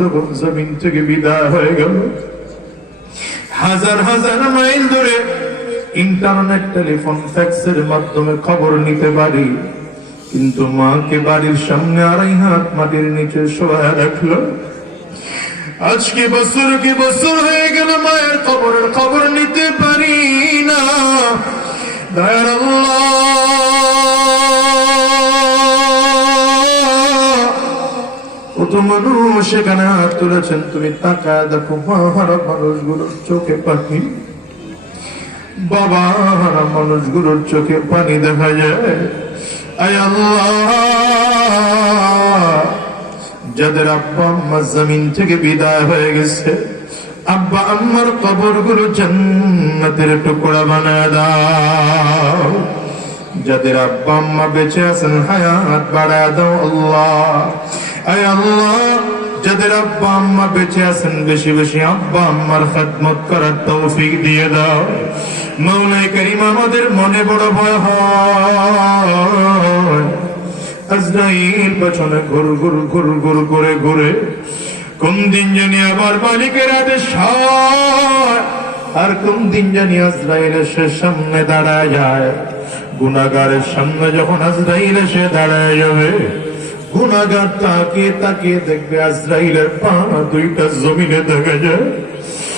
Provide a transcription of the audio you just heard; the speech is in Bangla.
যখন জমিন থেকে বিদায় হয়ে গেল, হাজার হাজার মাইল ধরে ইন্টারনেট, টেলিফোন, ফ্যাক্সের মাধ্যমে খবর নিতে পারি, কিন্তু মাকে বাড়ির সামনে 2.5 হাত মাটির নিচে শোয়া রাখলো। আজকে বছর কি বছর হয়ে গেল, মায়ের কবরের খবর নিতে পারি না। দয়ার আল্লাহ, কত মানুষ এখানে হাত তুলেছেন, তুমি তাকায় দেখো, মাহারা মানুষগুলোর চোখে পানি, বাবা হারা মানুষগুলোর চোখে পানি দেখা যায়। আয় আল্লাহ, যাদের আব্বা আম্মা জমিন থেকে বিদায় হয়ে গেছে, আব্বা আম্মার কবরগুলো জান্নাতের টুকরা বানায় দাও। যাদের আব্বা আম্মা বেঁচে আছেন, হায়াত বাড়ায় দাও আল্লাহ। আয় আল্লাহ, যাদের আব্বা আম্মা বেঁচে আছেন, বেশি বেশি আব্বা আম্মার খেদমত করার তৌফিক দিয়ে দাও। মওলাই কারীম, আমাদের মনে বড় ভয় হয়, আজরাইল পেছনে ঘুর ঘুর ঘুর ঘুর করে ঘুরে, কোন দিন জানি আবার মালিকের আদেশ হয়, আর কোন দিন জানি আজরাইল এসে সামনে দাঁড়ায় যায়। গুনাহগারের সামনে যখন আজরাইল এসে দাঁড়ায় যাবে, গুনাহগার তাকিয়ে তাকিয়ে দেখবে আজরাইলের পা দুইটা জমিনে দেখা যায়।